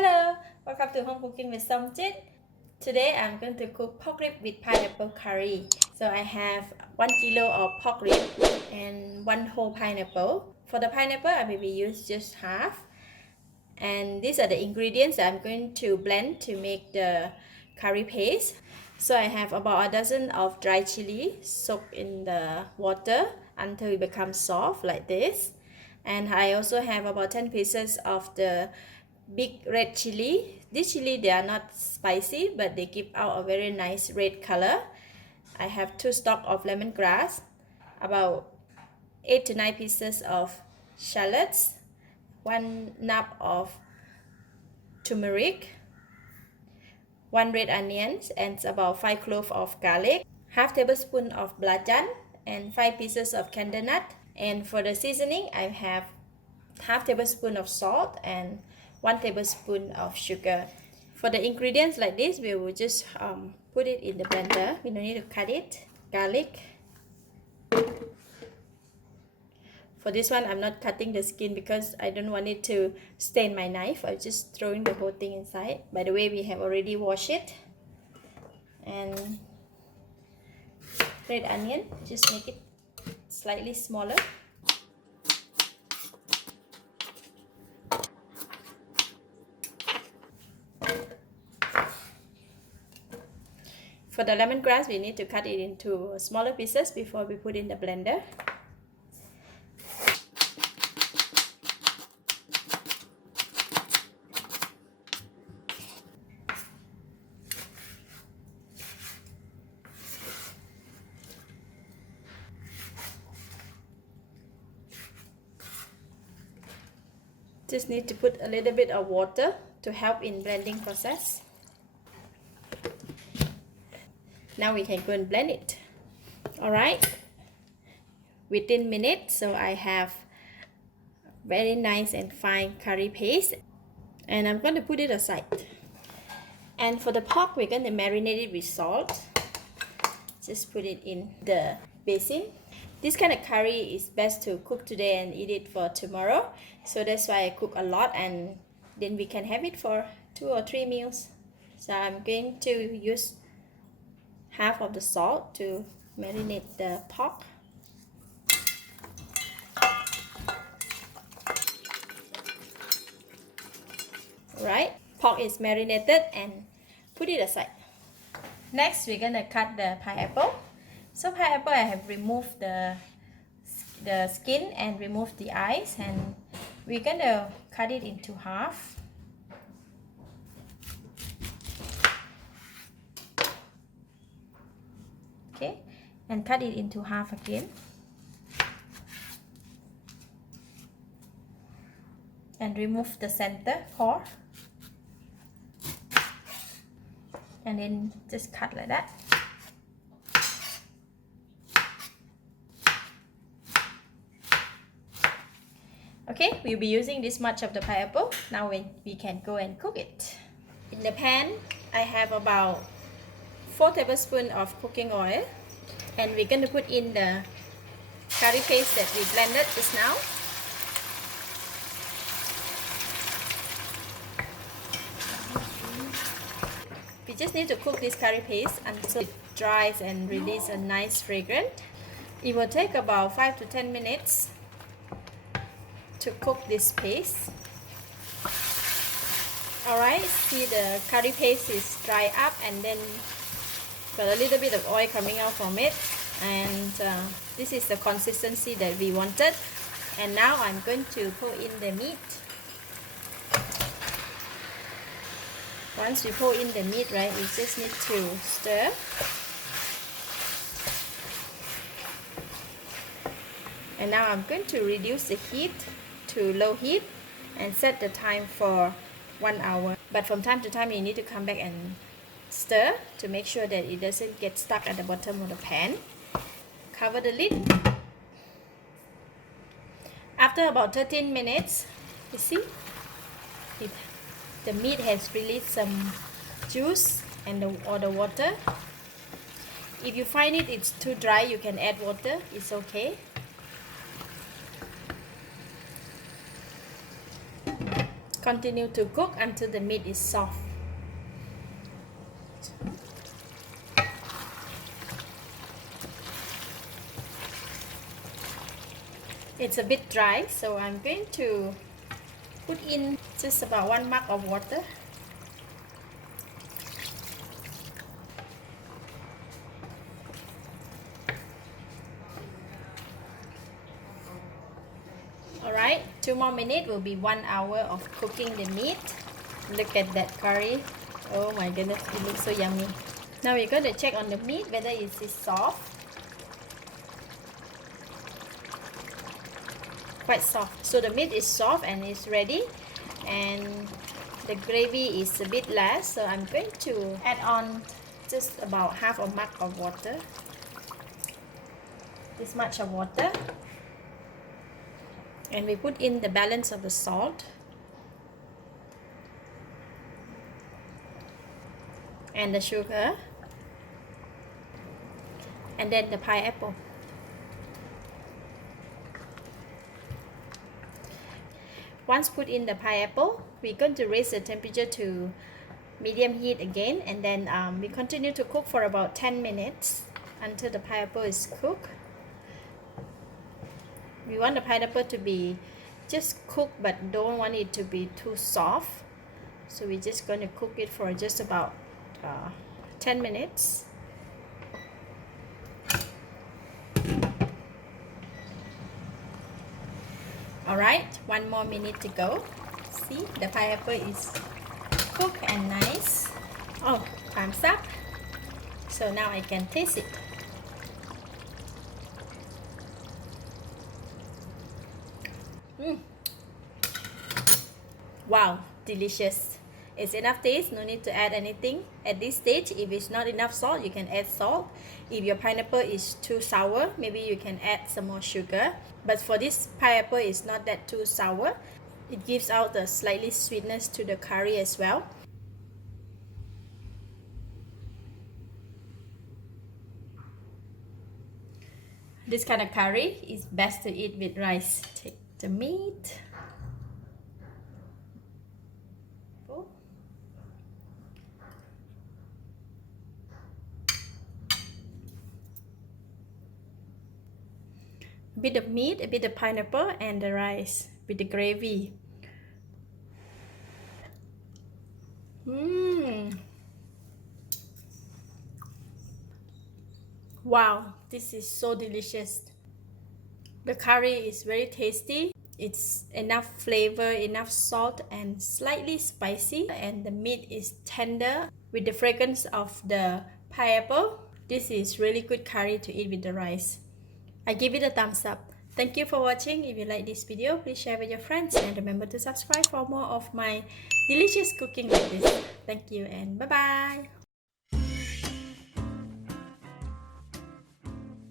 Hello, welcome to Home Cooking with Somjit. Today I'm going to cook pork rib with pineapple curry. So I have 1 kilo of pork rib and 1 whole pineapple. For the pineapple, I maybe use just half. And these are the ingredients that I'm going to blend to make the curry paste. So I have about a dozen of dry chili soaked in the water until it becomes soft like this. And I also have about 10 pieces of the big red chili. This chili, they are not spicy, but they give out a very nice red color. I have 2 stalks of lemongrass, about 8 to 9 pieces of shallots, 1 knob of turmeric, 1 red onion, and about 5 cloves of garlic, half tablespoon of belacan, and 5 pieces of candle nut. And for the seasoning, I have half tablespoon of salt and 1 tablespoon of sugar. For the ingredients like this, we will just put it in the blender. We don't need to cut it. Garlic. For this one, I'm not cutting the skin because I don't want it to stain my knife. I'm just throwing the whole thing inside. By the way, we have already washed it. And red onion, just make it slightly smaller. For the lemongrass, we need to cut it into smaller pieces before we put in the blender. Just need to put a little bit of water to help in blending process. Now we can go and blend it. Alright, within minutes, so I have very nice and fine curry paste, and I'm going to put it aside. And for the pork, we're going to marinate it with salt. Just put it in the basin. This kind of curry is best to cook today and eat it for tomorrow, so that's why I cook a lot, and then we can have it for 2 or 3 meals. So I'm going to use half of the salt to marinate the pork. Alright, pork is marinated, and put it aside. Next, we're gonna cut the pineapple. So pineapple, I have removed the skin and removed the eyes, and we're gonna cut it into half. Okay, and cut it into half again. And remove the center core. And then just cut like that. Okay, we'll be using this much of the pineapple. Now we can go and cook it. In the pan, I have about 4 tablespoons of cooking oil, and we're going to put in the curry paste that we blended just now. We just need to cook this curry paste until it dries and release a nice fragrance. It will take about 5 to 10 minutes to cook this paste. Alright, see the curry paste is dry up and then got a little bit of oil coming out from it, and this is the consistency that we wanted. And now I'm going to pour in the meat. Once we pour in the meat, right, we just need to stir. And now I'm going to reduce the heat to low heat and set the time for 1 hour. But from time to time, you need to come back and stir to make sure that it doesn't get stuck at the bottom of the pan. Cover the lid. After about 13 minutes, you see, the meat has released some juice and or the water. If you find it's too dry, you can add water, it's okay. Continue to cook until the meat is soft. It's a bit dry, so I'm going to put in just about 1 mug of water. Alright, 2 more minutes will be 1 hour of cooking the meat. Look at that curry. Oh my goodness, it looks so yummy. Now we're going to check on the meat whether it is soft. Quite soft. So the meat is soft and it's ready, and the gravy is a bit less, so I'm going to add on just about half a mug of water. This much of water. And we put in the balance of the salt and the sugar, and then the pineapple. Once put in the pineapple, we're going to raise the temperature to medium heat again, and then we continue to cook for about 10 minutes until the pineapple is cooked. We want the pineapple to be just cooked, but don't want it to be too soft. So we're just going to cook it for just about 10 minutes. Alright, 1 more minute to go. See, the pineapple is cooked and nice. Oh, time's up. So now I can taste it. Wow, delicious. It's enough taste, no need to add anything. At this stage, if it's not enough salt, you can add salt. If your pineapple is too sour, maybe you can add some more sugar. But for this pineapple, it's not that too sour. It gives out the slightly sweetness to the curry as well. This kind of curry is best to eat with rice. Take the meat. A bit of meat, a bit of pineapple, and the rice with the gravy. Wow, this is so delicious. The curry is very tasty. It's enough flavor, enough salt, and slightly spicy, and the meat is tender with the fragrance of the pineapple. This is really good curry to eat with the rice. I give it a thumbs up. Thank you for watching. If you like this video, please share with your friends, and remember to subscribe for more of my delicious cooking like this. Thank you and bye bye.